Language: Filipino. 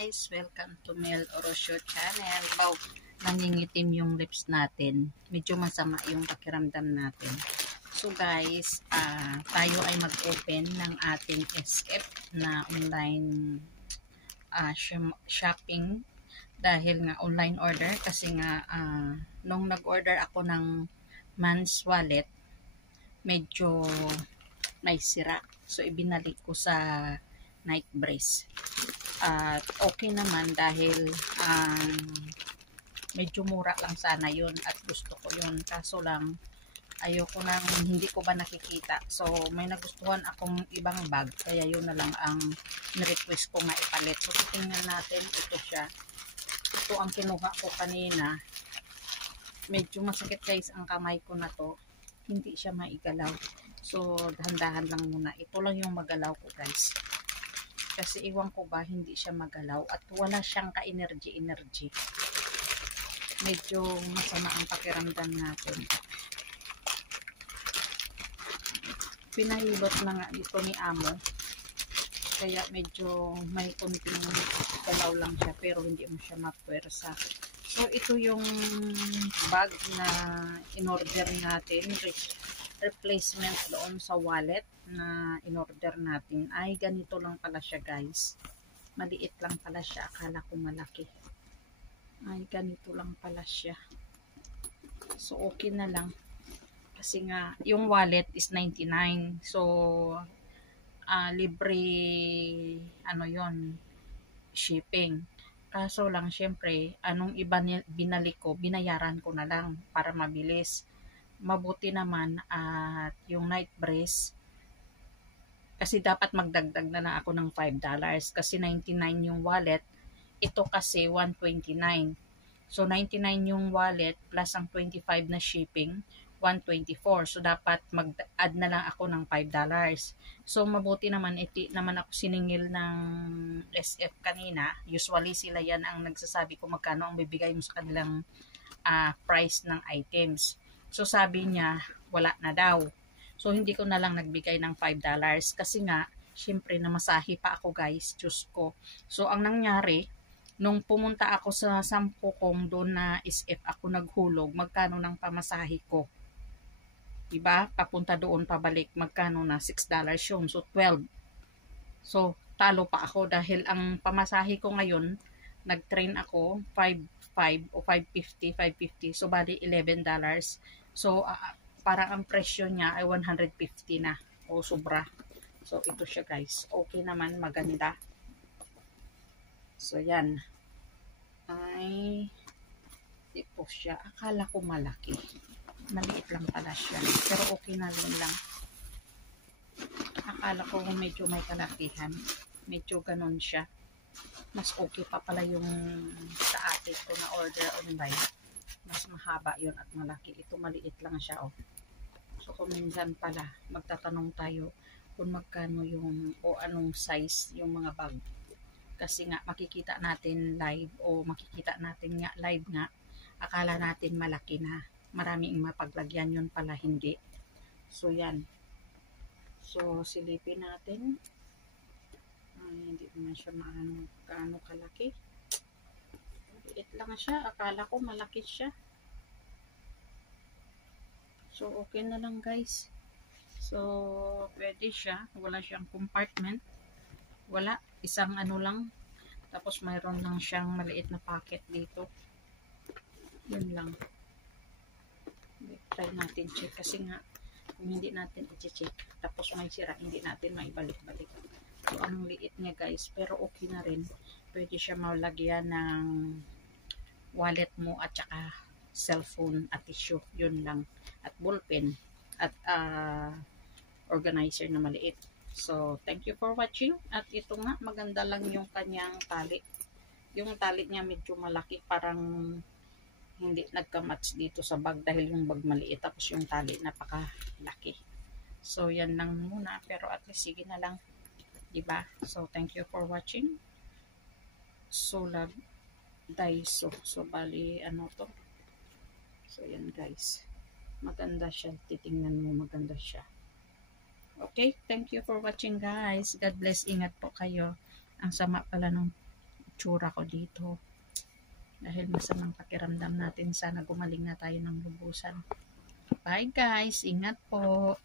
guys! Welcome to Mel Orosio channel. Wow, nangingitim yung lips natin. Medyo masama yung pakiramdam natin. So guys, tayo ay mag-open ng ating SF na online shopping. Dahil nga online order kasi nga nung nag-order ako ng man's wallet, medyo may sira. So ibinalik ko sa night brace. At okay naman dahil medyo mura lang sana yun at gusto ko yun. Kaso lang ayoko nang hindi ko ba nakikita. So may nagustuhan akong ibang bag kaya yun na lang ang ni-request ko nga ipalit. So tingnan natin, ito siya. Ito ang kinuha ko kanina. Medyo masakit guys ang kamay ko na to. Hindi siya maigalaw. So dahan-dahan lang muna. Ito lang yung magalaw ko guys. Kasi iwan ko ba hindi siya magalaw at wala siyang ka-energy. Medyo masama ang pakiramdam natin. Pinahilot na nga dito ni Amo. Kaya medyo may konting galaw lang siya pero hindi mo siya mapwersa. So ito yung bag na in-order natin. Replacement doon sa wallet na in-order natin. Ay, ganito lang pala siya guys. Maliit lang pala siya. Akala ko malaki. Ay, ganito lang pala siya. So, okay na lang. Kasi nga, yung wallet is 99. So, libre, ano yon, shipping. Kaso lang, syempre, anong iba binalik ko, binayaran ko na lang para mabilis. Mabuti naman at yung night brace kasi dapat magdagdag na lang ako ng $5 kasi 99 yung wallet, ito kasi 129. So 99 yung wallet plus ang 25 na shipping, 124. So dapat mag-add na lang ako ng $5. So mabuti naman, iti naman ako siningil ng SF kanina. Usually sila yan ang nagsasabi ko magkano ang bibigay mo sa kanilang price ng items. So sabi niya, wala na daw. So hindi ko na lang nagbigay ng $5 kasi nga, syempre namasahe pa ako guys, Diyos ko. So ang nangyari, nung pumunta ako sa 10 kong doon na SF ako naghulog, magkano ng pamasahe ko? Diba? Papunta doon, pabalik, magkano na? $6 yun. So 12. So talo pa ako dahil ang pamasahe ko ngayon, nag-train ako, 5 o 550. So bali $11. So, parang ang presyo niya ay 150 na. O, sobra. So, ito siya guys. Okay naman, maganda. So, yan. Ay, ito siya. Akala ko malaki. Maliit lang pala siya. Pero okay na lang. Akala ko medyo may kalakihan. Medyo ganon siya. Mas okay pa pala yung sa ate ko na order online. Mas mahaba yun at malaki. Ito maliit lang siya, oh. So kung minsan pala magtatanong tayo kung magkano yung o anong size yung mga bag. Kasi nga makikita natin live o makikita natin nga live nga, akala natin malaki na. Maraming mapaglagyan, yun pala hindi. So yan. So silipin natin. Hindi naman siya gaano kalaki. Liit lang siya. Akala ko malaki siya. So, okay na lang guys. So, pwede siya. Wala siyang compartment. Wala. Isang ano lang. Tapos, mayroon lang siyang maliit na packet dito. Yun lang. Try natin check. Kasi nga, kung hindi natin i-check, tapos may sira, hindi natin maibalik-balik. So, ang liit niya guys. Pero okay na rin. Pwede siya malagyan ng wallet mo at saka cellphone at tissue. Yun lang. At ballpen. At organizer na maliit. So, thank you for watching. At ito nga, maganda lang yung kanyang tali. Yung tali niya medyo malaki. Parang hindi nagka-match dito sa bag dahil yung bag maliit. Tapos yung tali napakalaki. So, yan lang muna. Pero at least, sige na lang. Diba? So, thank you for watching. Sulab Daiso. So, bali, ano to? So, yan guys. Maganda siya. Titingnan mo, maganda siya. Okay? Thank you for watching guys. God bless. Ingat po kayo. Ang sama pala nung itsura ko dito. Dahil masamang pakiramdam natin, sana gumaling na tayo ng lubusan. Bye guys, ingat po.